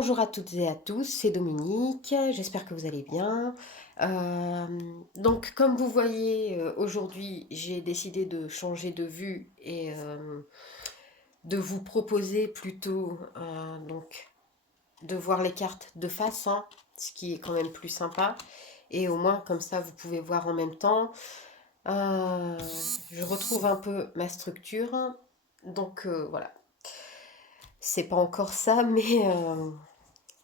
Bonjour à toutes et à tous, c'est Dominique, j'espère que vous allez bien. Donc comme vous voyez, aujourd'hui j'ai décidé de changer de vue et de vous proposer plutôt donc de voir les cartes de face, hein, ce qui est quand même plus sympa. Et au moins comme ça vous pouvez voir en même temps. Euh, je retrouve un peu ma structure, donc voilà. C'est pas encore ça, mais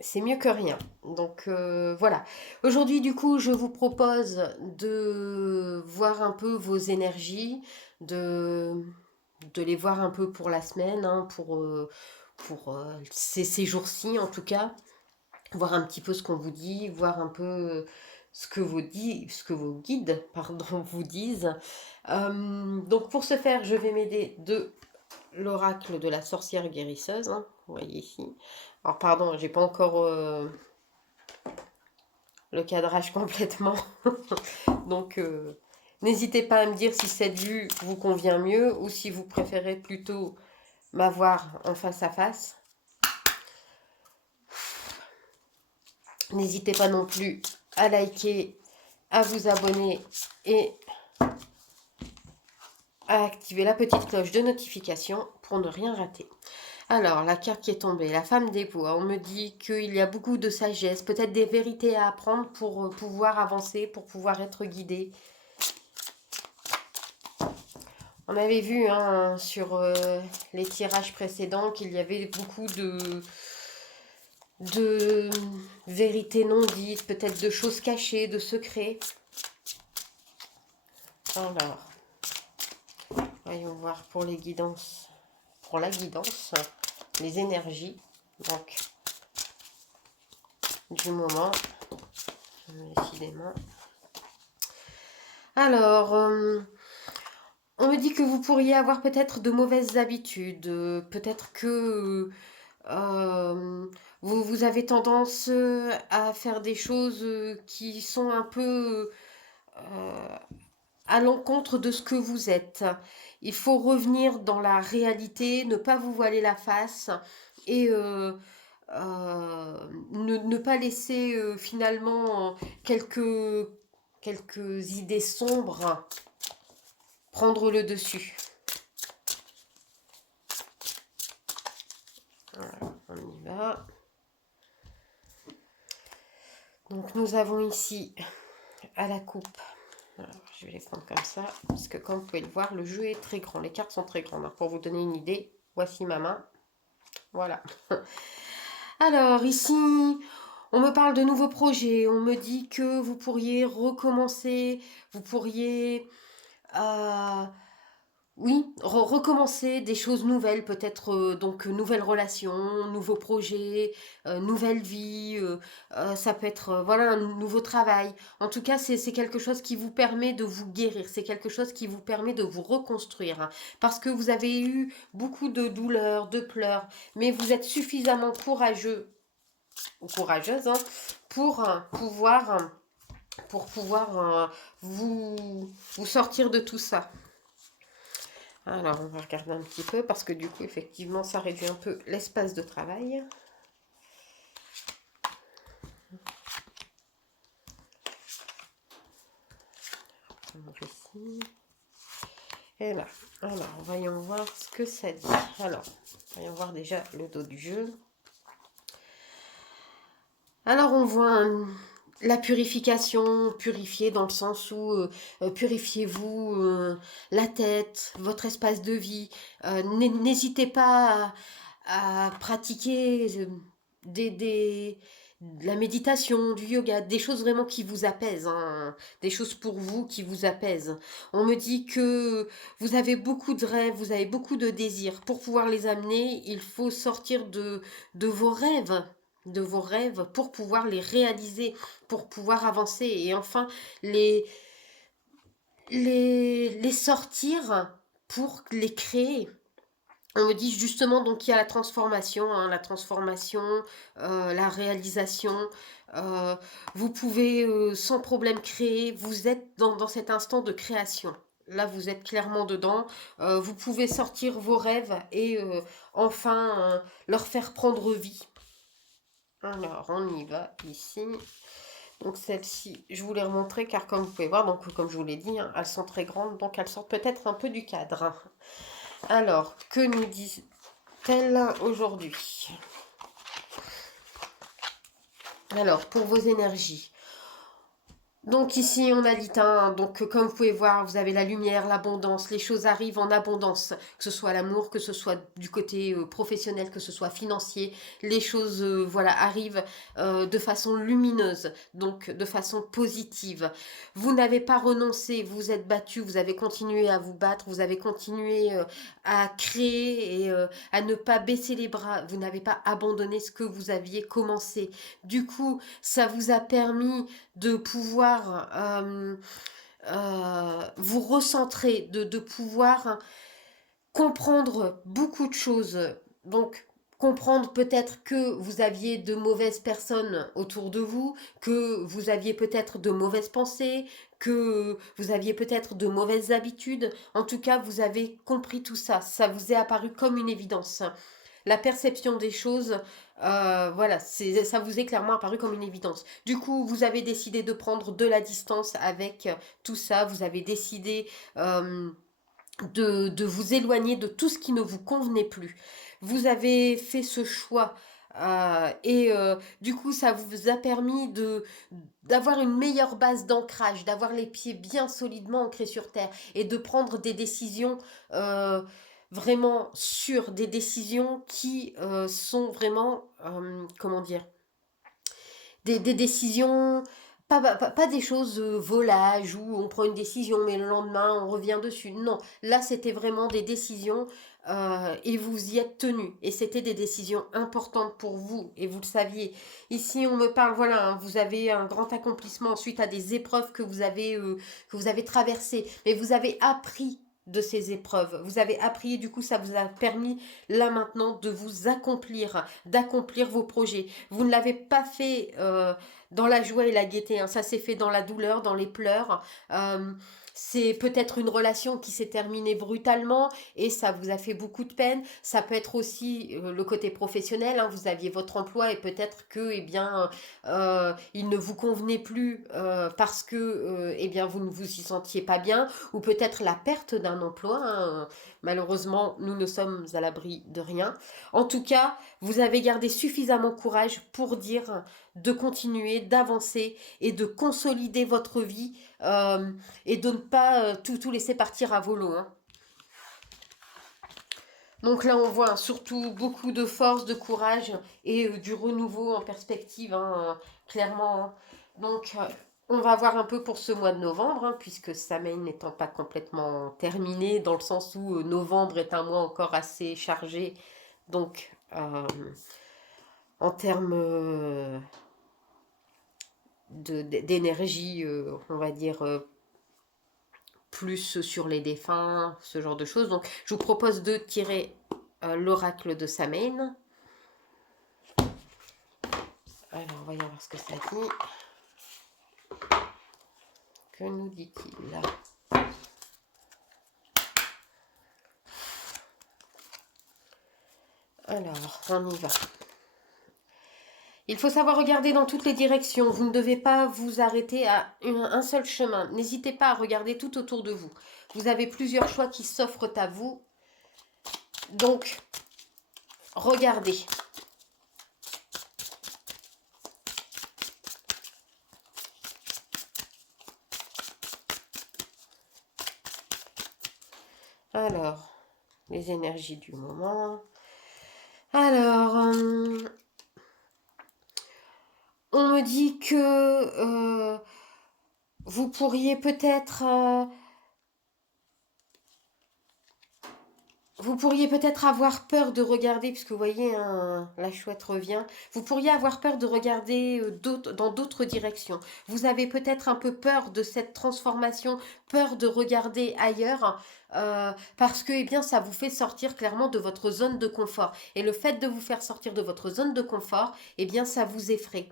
c'est mieux que rien. Donc voilà. Aujourd'hui, du coup, je vous propose de voir un peu vos énergies, de, de les voir un peu pour la semaine, hein, pour ces jours-ci en tout cas. Voir un petit peu ce qu'on vous dit, voir un peu ce que vos guides pardon, vous disent. Donc pour ce faire, je vais m'aider de l'oracle de la sorcière guérisseuse, hein, vous voyez ici. Alors pardon, j'ai pas encore le cadrage complètement. Donc, n'hésitez pas à me dire si cette vue vous convient mieux ou si vous préférez plutôt m'avoir en face à face. N'hésitez pas non plus à liker, à vous abonner et à activer la petite cloche de notification pour ne rien rater. Alors, la carte qui est tombée, la femme des bois, on me dit qu'il y a beaucoup de sagesse, peut-être des vérités à apprendre pour pouvoir avancer, pour pouvoir être guidé. On avait vu hein, sur les tirages précédents qu'il y avait beaucoup de vérités non dites, peut-être de choses cachées, de secrets. Alors, voyons voir pour les guidances, pour la guidance, les énergies donc du moment, décidément. Alors, on me dit que vous pourriez avoir peut-être de mauvaises habitudes, peut-être que vous avez tendance à faire des choses qui sont un peu à l'encontre de ce que vous êtes. Il faut revenir dans la réalité, ne pas vous voiler la face et ne pas laisser finalement quelques idées sombres prendre le dessus. Voilà, on y va. Donc nous avons ici à la coupe. Alors, je vais les prendre comme ça, parce que comme vous pouvez le voir, le jeu est très grand. Les cartes sont très grandes. Pour vous donner une idée, voici ma main. Voilà. Alors ici, on me parle de nouveaux projets. On me dit que vous pourriez recommencer, vous pourriez oui, recommencer des choses nouvelles, peut-être donc nouvelles relations, nouveaux projets, nouvelle vie, ça peut être voilà un nouveau travail. En tout cas, c'est quelque chose qui vous permet de vous guérir, c'est quelque chose qui vous permet de vous reconstruire, hein, parce que vous avez eu beaucoup de douleurs, de pleurs, mais vous êtes suffisamment courageux ou courageuse hein, pour pouvoir vous sortir de tout ça. Alors, on va regarder un petit peu parce que du coup, effectivement, ça réduit un peu l'espace de travail. Ici. Et là. Alors, voyons voir ce que ça dit. Alors, voyons voir déjà le dos du jeu. Alors, on voit la purification, purifier dans le sens où purifiez-vous la tête, votre espace de vie. N'hésitez pas à pratiquer de la méditation, du yoga, des choses vraiment qui vous apaisent, hein, des choses pour vous qui vous apaisent. On me dit que vous avez beaucoup de rêves, vous avez beaucoup de désirs. Pour pouvoir les amener, il faut sortir de vos rêves pour pouvoir les réaliser, pour pouvoir avancer et enfin les, les sortir pour les créer. On me dit justement donc qu'il y a la transformation, la réalisation. Euh, vous pouvez sans problème créer. Vous êtes dans cet instant de création. Là, vous êtes clairement dedans. Vous pouvez sortir vos rêves et enfin leur faire prendre vie. Alors, on y va ici. Donc celle-ci, je vous l'ai remontrée car comme vous pouvez voir, donc comme je vous l'ai dit, hein, elles sont très grandes, donc elles sortent peut-être un peu du cadre, hein. Alors, que nous disent-elles aujourd'hui? Alors, pour vos énergies. Donc ici on a dit, hein, donc comme vous pouvez voir, vous avez la lumière, l'abondance, les choses arrivent en abondance, que ce soit l'amour, que ce soit du côté professionnel, que ce soit financier, les choses voilà arrivent de façon lumineuse, donc de façon positive. Vous n'avez pas renoncé, vous vous êtes battu, vous avez continué à vous battre, vous avez continué à créer et à ne pas baisser les bras, vous n'avez pas abandonné ce que vous aviez commencé. Du coup, ça vous a permis de pouvoir vous recentrer, de pouvoir comprendre beaucoup de choses. Donc, comprendre peut-être que vous aviez de mauvaises personnes autour de vous, que vous aviez peut-être de mauvaises pensées, que vous aviez peut-être de mauvaises habitudes. En tout cas, vous avez compris tout ça. Ça vous est apparu comme une évidence. La perception des choses, voilà, ça vous est clairement apparu comme une évidence. Du coup, vous avez décidé de prendre de la distance avec tout ça. Vous avez décidé de vous éloigner de tout ce qui ne vous convenait plus. Vous avez fait ce choix. Du coup, ça vous a permis d'avoir une meilleure base d'ancrage, d'avoir les pieds bien solidement ancrés sur terre et de prendre des décisions vraiment sûres, des décisions qui sont vraiment, comment dire, des décisions, pas des choses volages où on prend une décision mais le lendemain on revient dessus. Non, là c'était vraiment des décisions et vous y êtes tenu. Et c'était des décisions importantes pour vous et vous le saviez. Ici on me parle, voilà, hein, vous avez un grand accomplissement suite à des épreuves que vous avez traversées. Mais vous avez appris de ces épreuves. Vous avez appris et du coup ça vous a permis là maintenant de vous accomplir, d'accomplir vos projets. Vous ne l'avez pas fait dans la joie et la gaieté, hein. Ça s'est fait dans la douleur, dans les pleurs. C'est peut-être une relation qui s'est terminée brutalement et ça vous a fait beaucoup de peine. Ça peut être aussi le côté professionnel, hein. Vous aviez votre emploi et peut-être que, eh bien, il ne vous convenait plus parce que, eh bien, vous ne vous y sentiez pas bien, ou peut-être la perte d'un emploi, hein. Malheureusement, nous ne sommes à l'abri de rien. En tout cas, vous avez gardé suffisamment courage pour dire de continuer, d'avancer et de consolider votre vie et de ne pas tout laisser partir à volo, hein. Donc là, on voit hein, surtout beaucoup de force, de courage et du renouveau en perspective, hein, clairement, hein. Donc, on va voir un peu pour ce mois de novembre, hein, puisque Samhain n'étant pas complètement terminé, dans le sens où novembre est un mois encore assez chargé. Donc, en termes d'énergie, on va dire, plus sur les défunts, ce genre de choses. Donc, je vous propose de tirer l'oracle de Samhain. Alors, voyons voir ce que ça dit. Que nous dit-il? Alors, on y va. Il faut savoir regarder dans toutes les directions. Vous ne devez pas vous arrêter à un seul chemin. N'hésitez pas à regarder tout autour de vous. Vous avez plusieurs choix qui s'offrent à vous. Donc, regardez. Alors, les énergies du moment. Alors, on me dit que vous pourriez peut-être avoir peur de regarder, puisque vous voyez, hein, la chouette revient. Vous pourriez avoir peur de regarder dans d'autres directions. Vous avez peut-être un peu peur de cette transformation, peur de regarder ailleurs, parce que eh bien, ça vous fait sortir clairement de votre zone de confort. Et le fait de vous faire sortir de votre zone de confort, eh bien, ça vous effraie.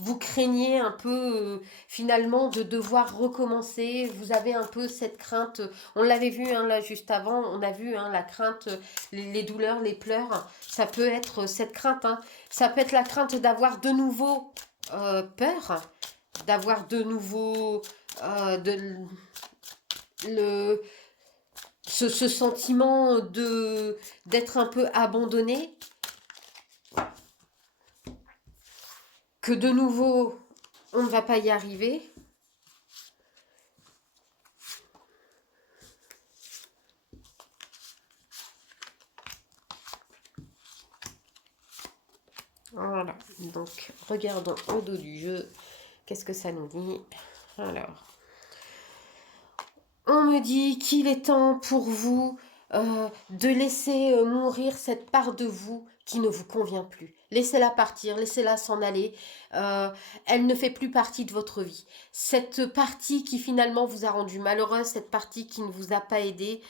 Vous craignez un peu finalement de devoir recommencer. Vous avez un peu cette crainte. On l'avait vu hein, là juste avant. On a vu hein, la crainte, les douleurs, les pleurs. Ça peut être cette crainte. Hein. Ça peut être la crainte d'avoir de nouveau peur, d'avoir de nouveau le, ce sentiment de d'être un peu abandonné, que de nouveau on ne va pas y arriver. Voilà, donc regardons au dos du jeu, qu'est-ce que ça nous dit. Alors, on me dit qu'il est temps pour vous de laisser mourir cette part de vous qui ne vous convient plus. Laissez-la partir, laissez-la s'en aller. Elle ne fait plus partie de votre vie. Cette partie qui finalement vous a rendu malheureuse, cette partie qui ne vous a pas aidé,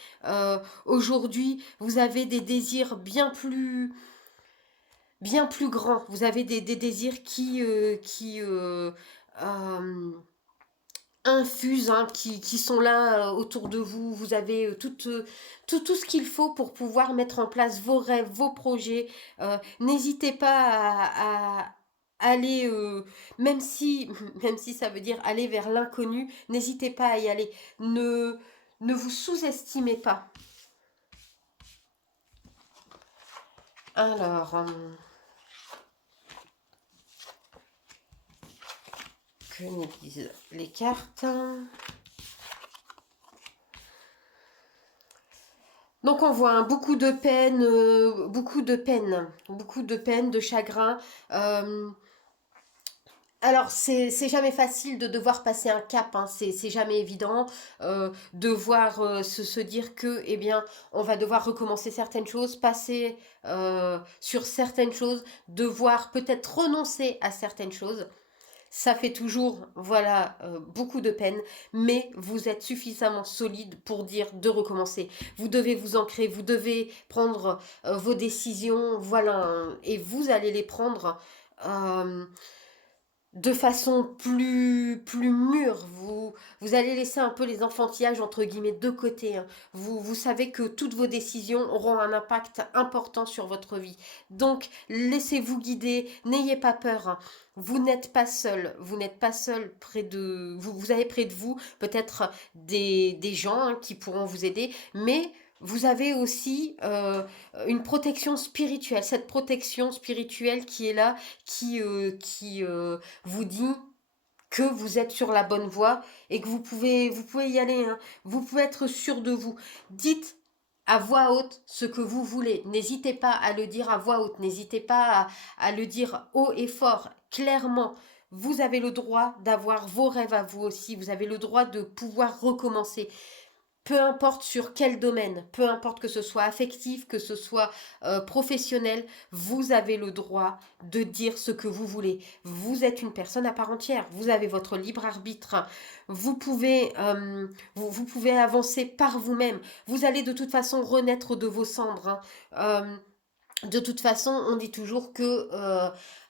aujourd'hui, vous avez des désirs bien plus grands. Vous avez des désirs qui infusent, hein, qui sont là autour de vous. Vous avez tout ce qu'il faut pour pouvoir mettre en place vos rêves, vos projets. N'hésitez pas à aller, même si, même si ça veut dire aller vers l'inconnu, n'hésitez pas à y aller. Ne vous sous-estimez pas. Alors, que nous disent les cartes? Donc on voit hein, beaucoup de peine, beaucoup de peine, de chagrin. Alors c'est jamais facile de devoir passer un cap, hein, c'est jamais évident. Devoir se dire que eh bien on va devoir recommencer certaines choses, passer sur certaines choses, devoir peut-être renoncer à certaines choses. Ça fait toujours, voilà, beaucoup de peine, mais vous êtes suffisamment solide pour dire de recommencer. Vous devez vous ancrer, vous devez prendre vos décisions, voilà, hein, et vous allez les prendre euh, de façon plus mûre. Vous allez laisser un peu les enfantillages, entre guillemets, de côté. Hein. Vous savez que toutes vos décisions auront un impact important sur votre vie. Donc, laissez-vous guider, n'ayez pas peur. Hein. Vous n'êtes pas seul, vous n'êtes pas seul près de vous. Vous avez près de vous peut-être des gens hein, qui pourront vous aider, mais vous avez aussi une protection spirituelle. Cette protection spirituelle qui est là, qui vous dit que vous êtes sur la bonne voie et que vous pouvez y aller. Hein. Vous pouvez être sûr de vous. Dites à voix haute ce que vous voulez. N'hésitez pas à le dire à voix haute. N'hésitez pas à le dire haut et fort, clairement. Vous avez le droit d'avoir vos rêves à vous aussi. Vous avez le droit de pouvoir recommencer. Peu importe sur quel domaine, peu importe que ce soit affectif, que ce soit professionnel, vous avez le droit de dire ce que vous voulez. Vous êtes une personne à part entière, vous avez votre libre arbitre, vous pouvez avancer par vous-même, vous allez de toute façon renaître de vos cendres. Hein. De toute façon, on dit toujours que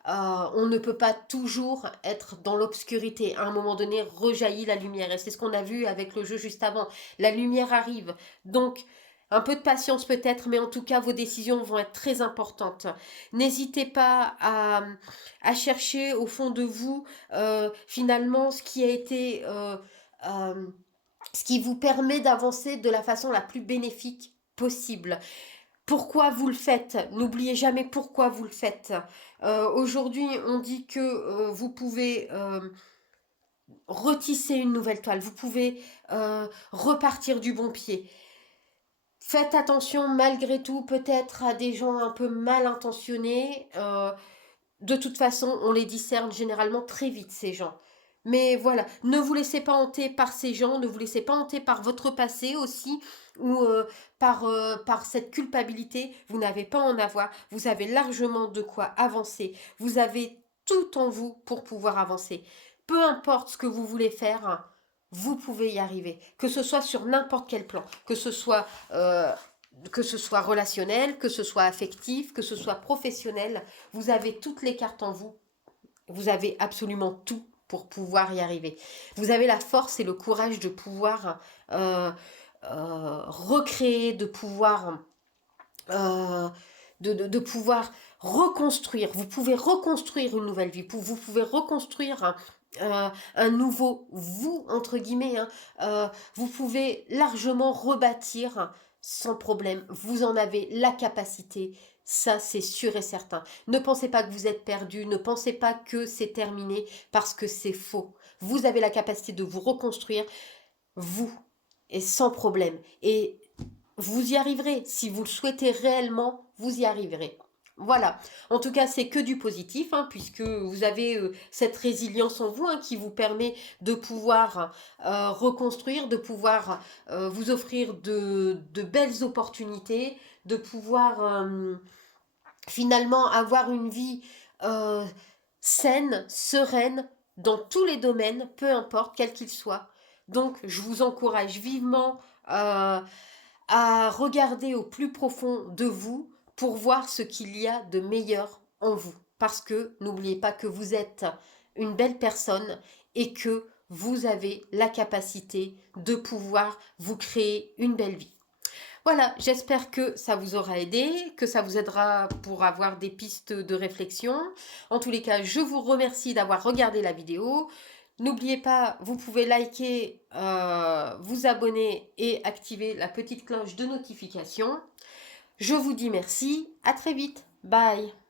on ne peut pas toujours être dans l'obscurité. À un moment donné, rejaillit la lumière. Et c'est ce qu'on a vu avec le jeu juste avant. La lumière arrive. Donc, un peu de patience peut-être, mais en tout cas, vos décisions vont être très importantes. N'hésitez pas à chercher au fond de vous, finalement, ce qui a été... ce qui vous permet d'avancer de la façon la plus bénéfique possible. Pourquoi vous le faites? N'oubliez jamais pourquoi vous le faites. Aujourd'hui, on dit que vous pouvez retisser une nouvelle toile, vous pouvez repartir du bon pied. Faites attention malgré tout peut-être à des gens un peu mal intentionnés. De toute façon, on les discerne généralement très vite, ces gens. Mais voilà, ne vous laissez pas hanter par ces gens, ne vous laissez pas hanter par votre passé aussi, ou par cette culpabilité. Vous n'avez pas à en avoir, vous avez largement de quoi avancer. Vous avez tout en vous pour pouvoir avancer. Peu importe ce que vous voulez faire, vous pouvez y arriver. Que ce soit sur n'importe quel plan, que ce soit relationnel, que ce soit affectif, que ce soit professionnel, vous avez toutes les cartes en vous Vous avez absolument tout pour pouvoir y arriver. Vous avez la force et le courage de pouvoir euh, recréer, de pouvoir euh, de pouvoir reconstruire. Vous pouvez reconstruire une nouvelle vie. Vous pouvez reconstruire un nouveau vous, entre guillemets. Hein. Vous pouvez largement rebâtir sans problème. Vous en avez la capacité. Ça, c'est sûr et certain. Ne pensez pas que vous êtes perdu. Ne pensez pas que c'est terminé parce que c'est faux. Vous avez la capacité de vous reconstruire, vous, et sans problème. Et vous y arriverez. Si vous le souhaitez réellement, vous y arriverez. Voilà. En tout cas, c'est que du positif, hein, puisque vous avez cette résilience en vous, hein, qui vous permet de pouvoir reconstruire, de pouvoir vous offrir de belles opportunités, de pouvoir finalement avoir une vie euh, saine, sereine, dans tous les domaines, peu importe, quel qu'il soit. Donc, je vous encourage vivement à regarder au plus profond de vous pour voir ce qu'il y a de meilleur en vous. Parce que n'oubliez pas que vous êtes une belle personne et que vous avez la capacité de pouvoir vous créer une belle vie. Voilà, j'espère que ça vous aura aidé, que ça vous aidera pour avoir des pistes de réflexion. En tous les cas, je vous remercie d'avoir regardé la vidéo. N'oubliez pas, vous pouvez liker, vous abonner et activer la petite cloche de notification. Je vous dis merci, à très vite, bye.